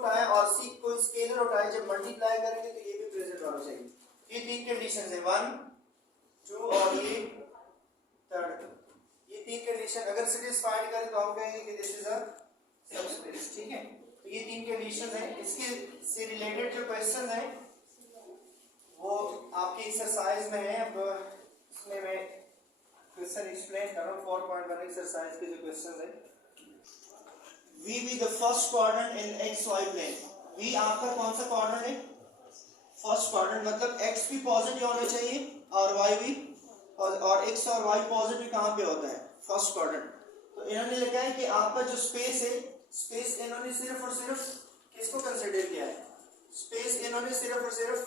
उठाए और सी कोई स्केलर उठाए, जब मल्टीप्लाई करेंगे तो ये भी प्रेजेंट होना चाहिए। ये तीन कंडीशन है, 1 2 और ये थर्ड। ये तीन कंडीशन अगर सेटिस्फाइड करें तो हम कहेंगे कि दिस इज अ सबस्पेस। ठीक है, तो ये तीन कंडीशन है। इसके से रिलेटेड जो क्वेश्चन है वो आपके एक्सरसाइज में है। अब इसमें मैं क्वेश्चन एक्सप्लेन कर रहा हूँ। 4.1 एक्सरसाइज के जो क्वेश्चन है, V be the first quadrant in XY plane। V आपका कौन सा क्वाड्रेंट है? फर्स्ट क्वाड्रेंट, मतलब x भी पॉजिटिव होना चाहिए और y भी, और x और y पॉजिटिव कहाँ पे होता है? First quadrant. तो इन्होंने लिखा है कि आपका जो स्पेस है, स्पेस इन्होंने सिर्फ और सिर्फ किसको कंसीडर किया है? स्पेस इन्होंने सिर्फ और सिर्फ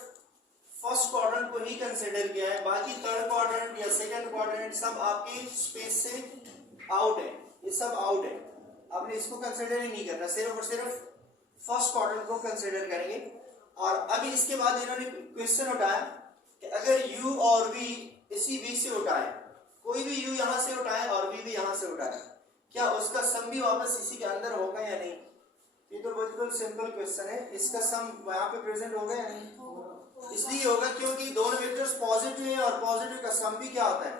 फर्स्ट क्वाड्रेंट को ही कंसीडर किया है। बाकी थर्ड क्वाड्रेंट या सेकंड क्वाड्रेंट सब आपकी स्पेस से आउट है, ये सब आउट है। आपने इसको कंसीडर ही नहीं करना, सिर्फ और सिर्फ फर्स्ट क्वाड्रेंट को कंसीडर करेंगे। और अभी इसके बाद इन्होंने क्वेश्चन उठाया कि अगर u और v इसी v से उठाए, कोई भी u यहाँ से उठाए और v भी यहाँ से उठाए, क्या उसका सम भी वापस इसी के अंदर होगा या नहीं? ये तो बिल्कुल सिंपल क्वेश्चन है। इसका सम यहाँ पे प्रेजेंट होगा या नहीं? इसलिए होगा क्योंकि दोनों वेक्टर्स पॉजिटिव हैं और पॉजिटिव का सम भी क्या होता है?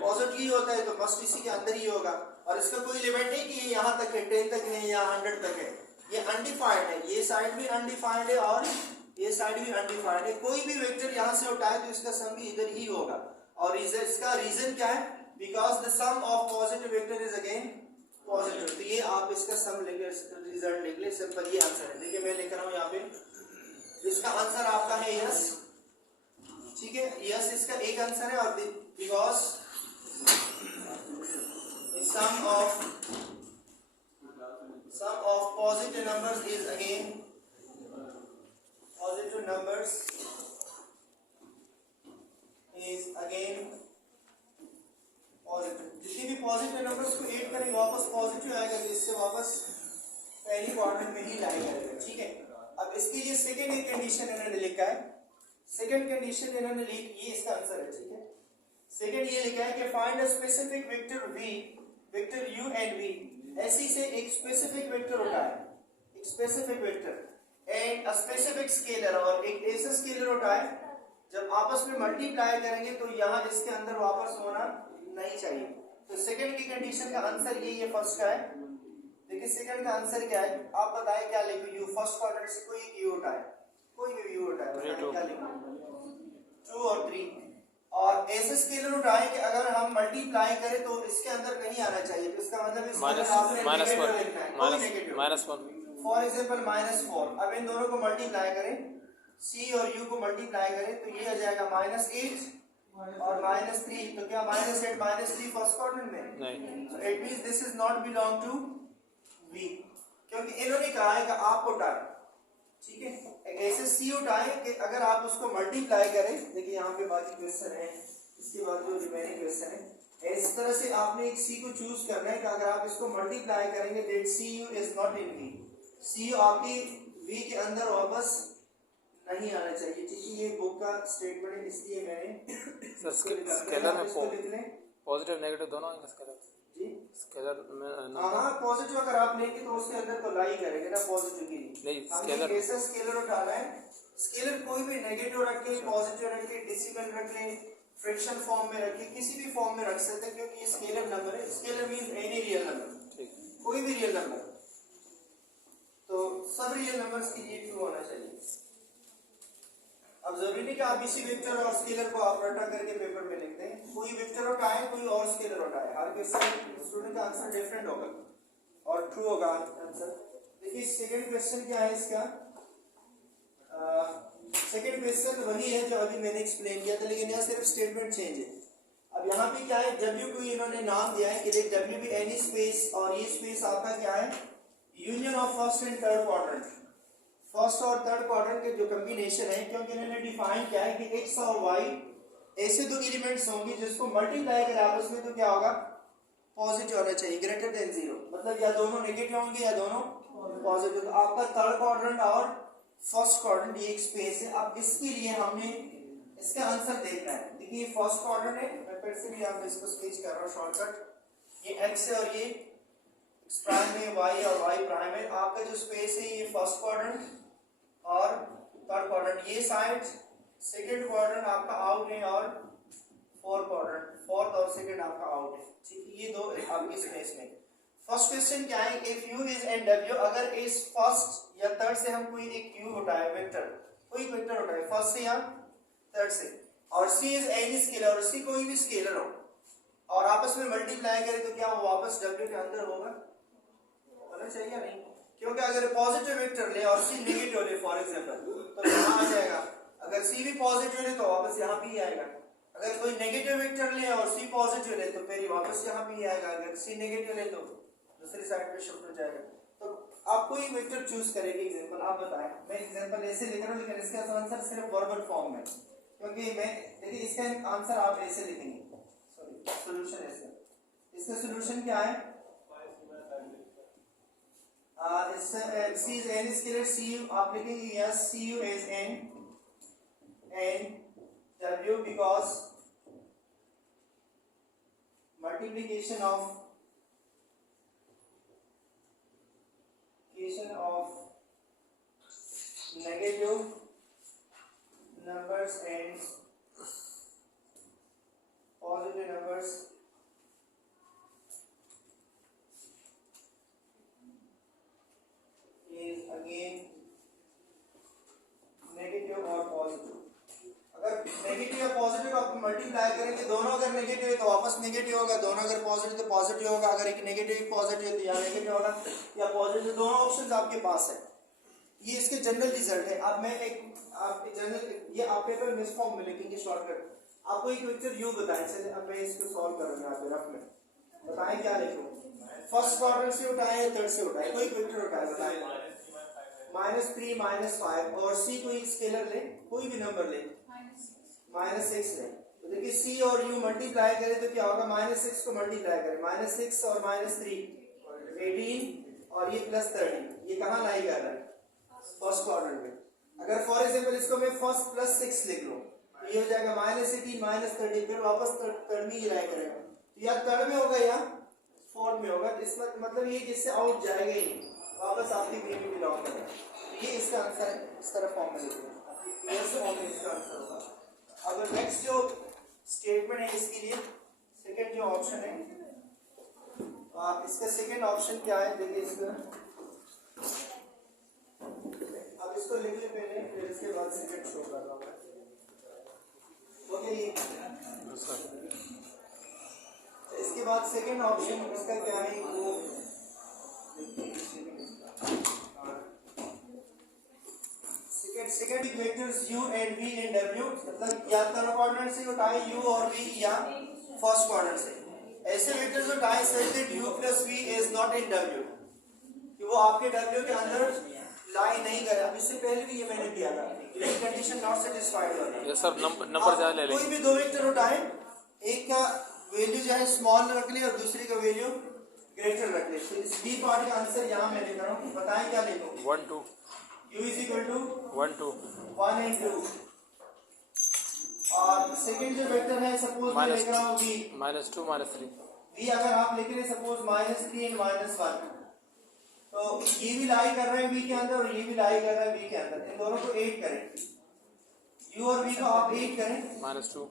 पॉजिटिव ही होता है, तो मस्ट इसी के अंदर ही होगा। और इसका कोई लिमिट नहीं कि ये यहाँ तक है, 10 तक है या 100 तक है। ये अनडिफाइंड है, ये साइड भी अनडिफाइंड है और ये साइड भी अनडिफाइंड है। कोई भी वेक्टर यहाँ से उठाए तो इसका सम भी इधर ही होगा। और इसका रीजन क्या है? Because the sum of positive vector is again positive. तो ये आप इसका सम लिख ले, रिजल्ट लिख ले, सिंपल ये आंसर है। देखिए मैं लिख रहा हूँ यहाँ पे, इसका आंसर आपका है यस। ठीक है, यस इसका एक आंसर है। और because sum of positive numbers is again positive numbers is again positive. जितनी भी पॉजिटिव नंबर्स को ऐड करेंगे वापस पॉजिटिव आएगा, तो इससे वापस पहली क्वाड्रेंट में ही लाएगा। ठीक है, अब इसके लिए सेकेंड एक कंडीशन इन्होंने लिखा है। सेकेंड कंडीशन इन्होंने लिखी, ये इसका आंसर है। ठीक है, सेकेंड ये लिखा है कि find a specific vector v, vector u and v। ऐसी से एक स्पेसिफिक वेक्टर होता है, एक specific vector and a specific scalar, और एक ऐसा स्केलर होता है जब आपस में मल्टीप्लाई करेंगे तो यहाँ इसके अंदर वापस होना नहीं चाहिए। तो सेकेंड की कंडीशन का आंसर ये फर्स्ट का है। देखिए सेकंड का आंसर क्या है, आप बताएं क्या लिखो? यू फर्स्ट क्वाड्रेंट से कोई एक यू उठाए, कोई भी यू उठाए, बताएं क्या लिखो? 2 और 3। और ऐसे स्केलर उठाए कि अगर हम मल्टीप्लाई करें तो इसके अंदर नहीं आना चाहिए, तो इसका मतलब इसके अंदर आपने नेगेटिव लिखना है, कोई नेगेटिव -1। For example -4। अब इन दोनों को मल्टीप्लाई करें, c और u को मल्टीप्लाई करें तो ये आ जाएगा -8 और -3। तो क्या -8 -3 फर्स्ट क्वाड्रेंट में नहीं? So it means this is not belong to V, क्योंकि इन्होंने कहा है कि आप उठाएं। ठीक है, एक ऐसे C उठाएं कि अगर आप उसको मल्टीप्लाई करें, देखिए यहाँ पे बाकी क्वेश्चन है, इसके बाद जो रिमेनिंग क्वेश्चन है, इस तरह से आपने एक C को चूज करना है कि अगर आप इसको मल्टीप्लाई करेंगे that CU is not in V, CU आपकी V के अंदर वापस नहीं आना चाहिए। ठीक है, ये बुक का स्टेटमेंट है, इसलिए मैंने स्केलर में पॉजिटिव नेगेटिव दोनों है स्केलर स्केलर में। हाँ पॉजिटिव अगर आप लेंगे तो उसके अंदर तो लाई करेंगे ना पॉजिटिव की नहीं। स्केलर ऐसा स्केलर उठाना है, स्केलर कोई भी नेगेटिव रखे, पॉजिटिव रखे, डेसिमल रख लें, फ्रैक्शन फॉर्म में रखे, किसी भी फॉर्म में रख सकते हैं, क्योंकि ये स्केलर नंबर है। Scalar means any real number, कोई भी रियल नंबर। तो सब रियल नंबर्स के लिए ट्रू होना चाहिए। अब जरूरी नहीं कि आप इसी वेक्टर और स्केलर को आप रटा करके पेपर में लिखते हैं, कोई वेक्टर उठाए कोई और स्केलर उठाए, हर क्वेश्चन स्टूडेंट का आंसर डिफरेंट होगा और ट्रू होगा आंसर। देखिए सेकंड क्वेश्चन क्या है इसका, सेकंड क्वेश्चन वही है जो अभी मैंने एक्सप्लेन किया था, लेकिन यहाँ सिर्फ स्टेटमेंट चेंज है। अब यहाँ पे क्या है, W को इन्होंने नाम दिया है कि देख W भी एनी स्पेस, और ये स्पेस आपका क्या है, union of first and third quadrant, first और थर्ड क्वाड्रेंट के जो कॉम्बिनेशन है। क्योंकि इन्होंने डिफाइन किया है कि x और y ऐसे दो एलिमेंट्स होंगे जिसको मल्टीप्लाई करें आपस में तो क्या होगा, पॉजिटिव होना चाहिए, ग्रेटर देन 0, मतलब या दोनों नेगेटिव होंगे या दोनों पॉजिटिव। तो आपका थर्ड क्वाड्रेंट और फर्स्ट क्वाड्रेंट ये एक स्पेस है। अब इसके लिए हमने इसका आंसर देखना है। देखिए फर्स्ट क्वाड्रेंट है, मैं फिर से भी आपको इसको स्केच कर रहा हूँ शॉर्टकट, ये x है और ये x प्राइम है, y और y प्राइम है। आपका जो स्पेस है ये फर्स्ट क्वाड्रेंट और थर्ड क्वाड्रेंट, ये साइड सेकंड क्वाड्रेंट आपका आउट है और फोर्थ क्वाड्रेंट फोर्थ और सेकंड आपका आउट है, ठीक है। ये दो आपकी स्पेस में। फर्स्ट क्वेश्चन क्या है, if u is and w, अगर इस फर्स्ट या थर्ड से हम कोई एक u उठाए वेक्टर, कोई वेक्टर उठाए फर्स्ट से या थर्ड से, और c इज एनी स्केलर, और c कोई भी स्केलर हो, और आपस में मल्टीप्लाई करें तो क्या वो वापस w के अंदर होगा, होना चाहिए या नहीं? क्योंकि अगर पॉजिटिव वेक्टर ले और c नेगेटिव ले फॉर एग्जांपल तो यहाँ आ जाएगा, अगर c भी पॉजिटिव ले तो वापस यहाँ भी आएगा, अगर कोई नेगेटिव वेक्टर ले और c पॉजिटिव ले तो फिर वापस यहाँ भी आएगा, अगर c नेगेटिव ले तो दूसरी साइड पे शिफ्ट हो जाएगा। तो आप कोई वेक्टर चूज करेंगे एग्जांपल, आप बताएं। मैं एग्जांपल ऐसे लिख रहा हूँ लेकिन इसका आंसर सिर्फ वर्बल फॉर्म में, क्योंकि मैं देखिए इसका आंसर आप ऐसे लिखेंगे, सॉरी सॉल्यूशन ऐसे, इसका सॉल्यूशन क्या है, c is n scalar, cu आप लिखेंगे yes cu is n w because multiplication of negative numbers and positive numbers is again negative और पॉजिटिव। अगर नेगेटिव या पॉजिटिव आप मल्टीप्लाई करेंगे, दोनों अगर नेगेटिव है तो वापस नेगेटिव होगा, दोनों अगर पॉजिटिव तो पॉजिटिव होगा, अगर एक नेगेटिव पॉजिटिव तो या नेगेटिव होगा या पॉजिटिव, दोनों ऑप्शंस आपके पास है। ये इसके जनरल रिजल्ट है। अब मैं एक आपके जनरल, ये आप पेपर मिस फॉर्म में लिखेंगे शॉर्टकट, आपको एक वेक्टर यू बताएं, चलिए अब मैं इसको सॉल्व करूंगा, आप रफ में बताएं क्या लिखूं, फर्स्ट क्वाड्रेंट से उठाएं या थर्ड से उठाएं, कोई वेक्टर उठाएं, बताएं -3 -5, और c कोई स्केलर ले, कोई भी नंबर ले, -6 ले, तो देखिए c और u मल्टीप्लाई करें तो क्या होगा, -6 को मल्टीप्लाई करें, -6 और -3 18 और ये +30, ये कहाँ लाई कर रहा है, फर्स्ट क्वाड्रेंट में। अगर फॉर एग्जांपल इसको मैं फर्स्ट +6 लिख लूं तो ये हो जाएगा -18 -30, फिर वापस थर्ड में ही लाई करेगा, तो या थर्ड में होगा या फोर्थ में होगा, इसका मतलब ये कि इससे आउट जाएगा ही नहीं, वापस आपकी बी में बिलोंग करेगा। ये इसका आंसर है, इस तरह फॉर्म में लिखिए, इस फॉर्म में इसका आंसर होगा। अब नेक्स्ट जो स्टेटमेंट है इसके लिए सेकंड जो ऑप्शन है, इसका सेकंड ऑप्शन क्या है, देखिए इसका, अब इसको लिख ले पहले, फिर इसके बाद सेकंड शो कर रहा हूँ, ओके। ये इसके बाद सेकंड ऑप्शन इसका क्या है, वो second vectors u and v and w, मतलब या थर्ड क्वाड्रेंट से उठाए u और v या फर्स्ट क्वाड्रेंट से, ऐसे वेक्टर्स उठाए such that u plus v is not in w, कि वो आपके w के अंदर लाई नहीं करे। अब इससे पहले भी ये मैंने किया था, ये कंडीशन नॉट सेटिस्फाइड हो रही है। यस सर, नंबर जा ले, कोई भी दो वेक्टर उठाए, एक का वैल्यू जो है स्मॉल रख ले और दूसरी का वैल्यू ग्रेटर रख ले, तो इस बी पार्ट का आंसर यहाँ मैं लिख रहा हूँ, बताएं क्या लिखूं, 1 2 u is equal to 1 2 1 and 2, और सेकंड जो वेक्टर है सपोज मैं लिख रहा हूँ v -2 -3, v अगर आप लिख रहे हैं सपोज -3 and -1, तो ये भी लाई कर रहे हैं v के अंदर और ये भी लाई कर रहे हैं v के अंदर, इन दोनों को ऐड करें, u और v को आप ऐड करें, -2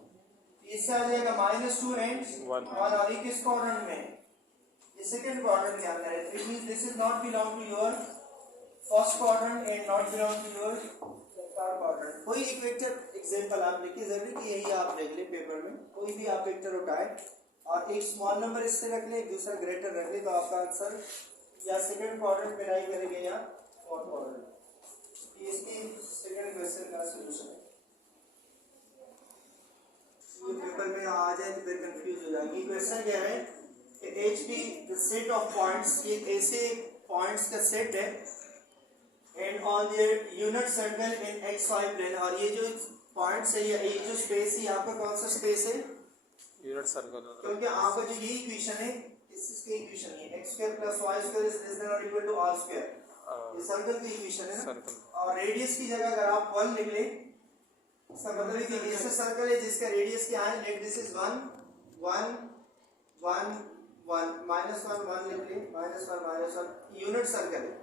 इससे आ जाएगा -2 and 1, और ये किस क्वाड्रेंट में, ये सेकंड क्वाड्रेंट के अंदर है, it means this is not belong to your first quadrant and not belong to your third quadrant. कोई एक वेक्टर एग्जांपल आप लिखिए, जरूरी कि यही आप लिख ले पेपर में, कोई भी आप वेक्टर उठाए और एक स्मॉल नंबर इससे रख ले, दूसरा ग्रेटर रख ले, तो आपका आंसर या सेकंड क्वाड्रेंट में लाई करेंगे या फोर्थ क्वाड्रेंट। ये इसकी सेकंड क्वेश्चन का सॉल्यूशन है। ये पेपर में आ जाए तो फिर कंफ्यूज हो जाएगी। क्वेश्चन क्या है, H P the set of points, ये ऐसे पॉइंट्स का सेट है, and on their unit circle in X Y plane, और ये जो पॉइंट्स है, ये जो स्पेस है, आपका कौन सा स्पेस है, यूनिट सर्कल, क्योंकि आपका जो ये इक्वेशन है, इसकी इक्वेशन है x² + y² is less than और इक्वल टू r², ये सर्कल की इक्वेशन है ना, और रेडियस की जगह अगर आप 1 लिख ले, इसका मतलब है कि ऐसा सर्कल है जिसका रेडियस क्या है, लेट दिस इज 1 1 1 1 -1 1 लिख ले, -1 -1 यूनिट सर्कल है,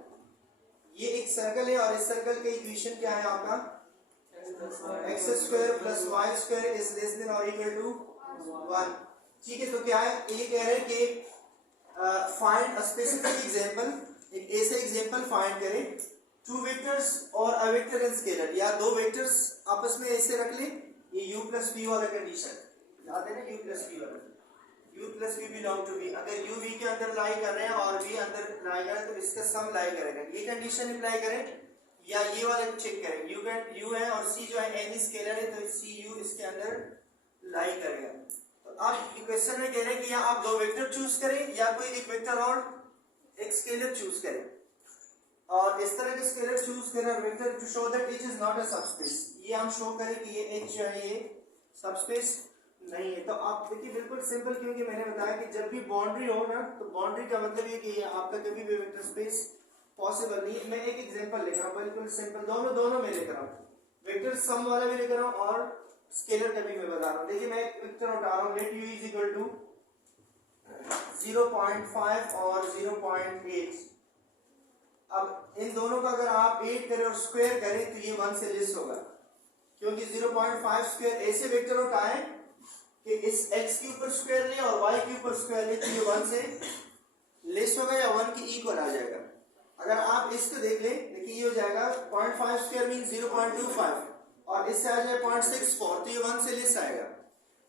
ये एक सर्कल है और इस सर्कल का इक्वेशन क्या है आपका, X square plus Y square is less than और इक्वल टू 1। ठीक है, तो क्या है, ये कह रहे हैं कि फाइंड अ स्पेसिफिक एग्जांपल, एक ऐसे एग्जांपल फाइंड करें, टू वेक्टर्स और अ वेक्टर एंड स्केलर, या दो वेक्टर्स आपस में ऐसे रख ले, ये u प्लस v वाला कंडीशन याद है ना, u प्लस v वाला, u plus v belong to v, अगर u v के अंदर लाई कर रहे हैं और v अंदर लाई कर रहे हैं तो इसका सम लाई करेगा, ये कंडीशन अप्लाई करें या ये वाला चेक करें, u है और c जो है एनी स्केलर है तो c u इसके अंदर लाई करेगा। तो आप इक्वेशन में कह रहे हैं कि या आप दो वेक्टर चूज करें या कोई एक वेक्टर और एक स्केलर चूज करें, और इस तरह के स्केलर चूज करें vector to show that it is not a subspace, ये हम शो करें कि ये h जो है ये सबस्पेस नहीं है। तो आप देखिए बिल्कुल सिंपल, क्योंकि मैंने बताया कि जब भी बाउंड्री हो ना तो बाउंड्री का मतलब ये कि ये आपका कभी भी वेक्टर स्पेस पॉसिबल नहीं है। मैं एक एग्जांपल लेकर हूं, बिल्कुल सिंपल, दोनों में लेकर हूं, वेक्टर सम वाला भी लेकर हूं और स्केलर का भी मैं बता रहा हूं। देखिए मैं एक वेक्टर उठा रहा हूं, let u is equal to 0.5 और 0.8। अब इन दोनों का अगर आप 8 करें और स्क्वायर करें तो ये 1 से लेस होगा, क्योंकि 0.5 स्क्वायर ऐसे वेक्टर उठाएं कि इस x के ऊपर स्क्वायर ले और y के ऊपर स्क्वायर ले तो ये 1 से लेस होगा या 1 के इक्वल आ जाएगा। अगर आप इसको देख लें, देखिए ये हो जाएगा 0.5 स्क्वायर मीन 0.25 और इससे आ जाए 0.64 तो ये 1 से लेस आएगा।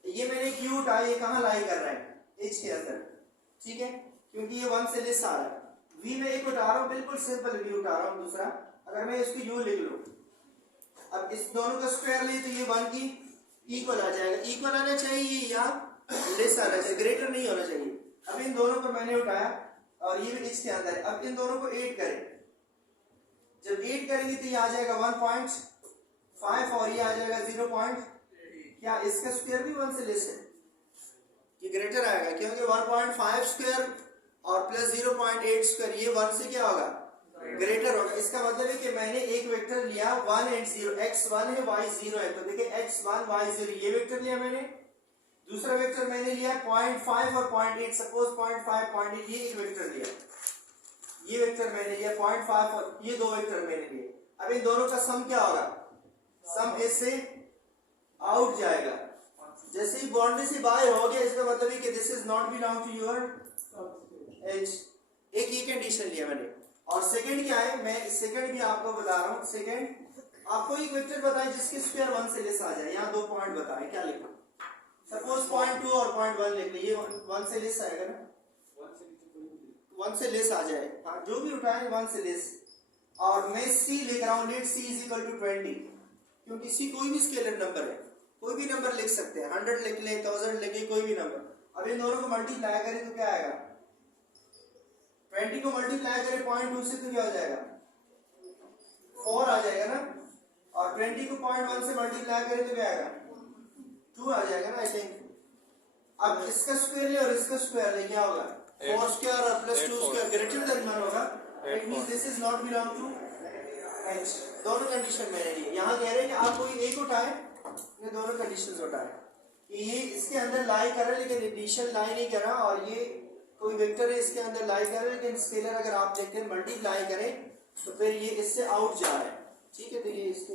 ये मैंने क्यू उठाया, ये कहाँ लाई कर रहा है, h के अंदर, ठीक है, क्योंकि ये 1 से लेस आ रहा है। v में एक उठा रहा हूँ, बिल्कुल सिंपल v उठा रहा हूँ दूसरा, अगर मैं इसकी u लिख लूं, अब इस दोनों का स्क्वायर ले तो ये 1 की इक्वल आ जाएगा, इक्वल आना चाहिए या लेस आना चाहिए, ग्रेटर नहीं होना चाहिए। अब इन दोनों को मैंने उठाया और ये भी इसके अंदर है, अब इन दोनों को 8 करें, जब 8 करेंगे तो ये आ जाएगा 1.5 और ये आ जाएगा 0. क्या इसका स्क्वायर भी 1 से लेस है, ये ग्रेटर आएगा, क्योंकि 1.5 स्क्वायर और प्लस 0.8 स्क्वायर ये 1 से क्या होगा, ग्रेटर होगा। इसका मतलब है कि मैंने एक वेक्टर लिया 1 and 0, x1 है y0 है, तो देखिए x1 y0 ये वेक्टर लिया मैंने, दूसरा वेक्टर मैंने लिया 0.5 और 0.8, सपोज 0.5 0.8 ये एक वेक्टर लिया, ये वेक्टर मैंने लिया 0.5 और ये दो वेक्टर मैंने लिए। अब इन दोनों का सम क्या होगा, सम इससे आउट जाएगा, जैसे ही बाउंड्री से बाहर हो गया इसका मतलब है कि this is not belong to your h। एक ये कंडीशन लिया मैंने, और सेकंड क्या है, मैं सेकंड भी आपको बता रहा हूं। सेकंड आपको एक वेक्टर बताएं जिसके स्क्वायर 1 से लेस आ जाए, यहाँ 2 पॉइंट बताएं, क्या लिखो, सपोज 0.2 और 0.1 लिख लीजिए, 1 से लेस आएगा ना, 1 से लेस आ जाए, हाँ जो भी उठाए 1 से लेस। और मैं c लिख रहा हूँ, let c is equal to 20, क्योंकि c कोई भी स्केलर नंबर है, कोई भी नंबर लिख सकते हैं, 100 लिख ले, 1000 लिख ले, कोई भी नंबर। अब इन दोनों को मल्टीप्लाई करें तो क्या आएगा, 20 को मल्टीप्लाई करें 0.2 से तो क्या हो जाएगा, 4 आ जाएगा ना, और 20 को 0.1 से मल्टीप्लाई करें तो क्या आएगा, 2 आ जाएगा ना, आई थिंक। अब इसका स्क्वायर ले और इसका स्क्वायर ले, क्या होगा, 4 स्क्वायर और प्लस 2 स्क्वायर ग्रेटर देन 1 होगा, it means this is not belong to h। दोनों कंडीशन मैंने ली, यहाँ कह रहे हैं कि आप कोई एक उठाए, ये दोनों कंडीशंस उठाए, ये इसके अंदर लाई कर रहा है लेकिन एडिशन लाई नहीं कर रहा, और ये कोई वेक्टर है इसके अंदर लाई कर रहा है लेकिन स्केलर अगर आप देखते हैं मल्टीप्लाई करें तो फिर ये इससे आउट जा रहा है, ठीक है। तो ये इसके